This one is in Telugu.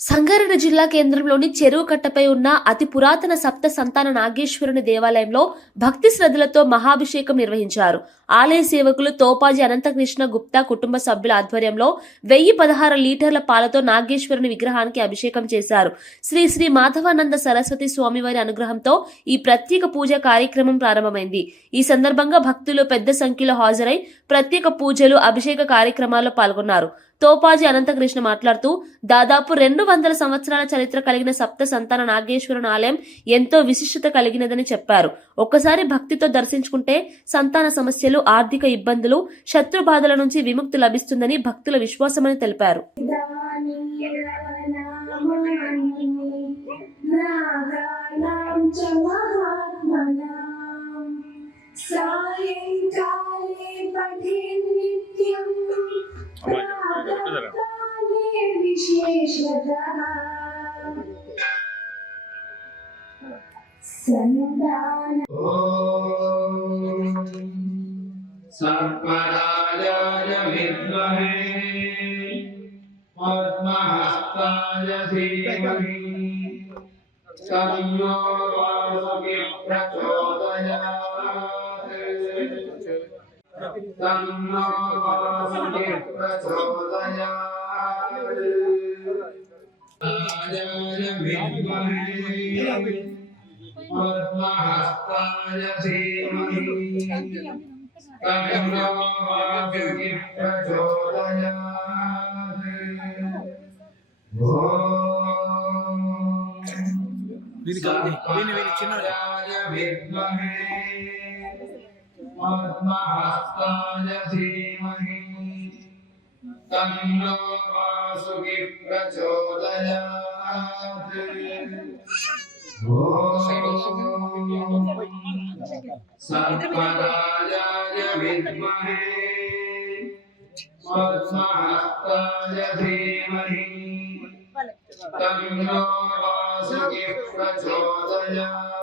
సంగారెడ్డి జిల్లా కేంద్రంలోని చెరువు కట్టపై ఉన్న అతి పురాతన సప్త సంతాన నాగేశ్వరుని దేవాలయంలో భక్తి శ్రద్ధలతో మహాభిషేకం నిర్వహించారు. ఆలయ సేవకులు తోపాజీ అనంతకృష్ణ గుప్తా కుటుంబ సభ్యుల ఆధ్వర్యంలో 1016 లీటర్ల పాలతో నాగేశ్వరుని విగ్రహానికి అభిషేకం చేశారు. శ్రీ శ్రీ మాధవానంద సరస్వతి స్వామివారి అనుగ్రహంతో ఈ ప్రత్యేక పూజ కార్యక్రమం ప్రారంభమైంది. ఈ సందర్భంగా భక్తులు పెద్ద సంఖ్యలో హాజరై ప్రత్యేక పూజలు, అభిషేక కార్యక్రమాల్లో పాల్గొన్నారు. తోపాజీ అనంతకృష్ణ మాట్లాడుతూ దాదాపు 200 సంవత్సరాల చరిత్ర కలిగిన సప్త సంతాన నాగేశ్వరుని ఆలయం ఎంతో విశిష్టత కలిగినదని చెప్పారు. ఒక్కసారి భక్తితో దర్శించుకుంటే సంతాన సమస్యలు, ఆర్థిక ఇబ్బందులు, శత్రు బాధల నుంచి విముక్తి లభిస్తుందని భక్తుల విశ్వాసమని తెలిపారు. सर्पराजाय विद्महे पद्महस्ताय धीमहि तन्नो वासुकिः प्रचोदयात् तन्नो वासुकिः प्रचोदयात् राजाय विद्महे पद्महस्ताय धीमहि तन्नो वासुकिः प्रचोदयात् ओम सर्पराजाय विद्महे पद्महस्ताय धीमहि तन्नो वासुकिः प्रचोदयात् सर्पराजाय विद्महे पद्महस्ताय धीमहि तन्नो वासुकिः प्रचोदयात्।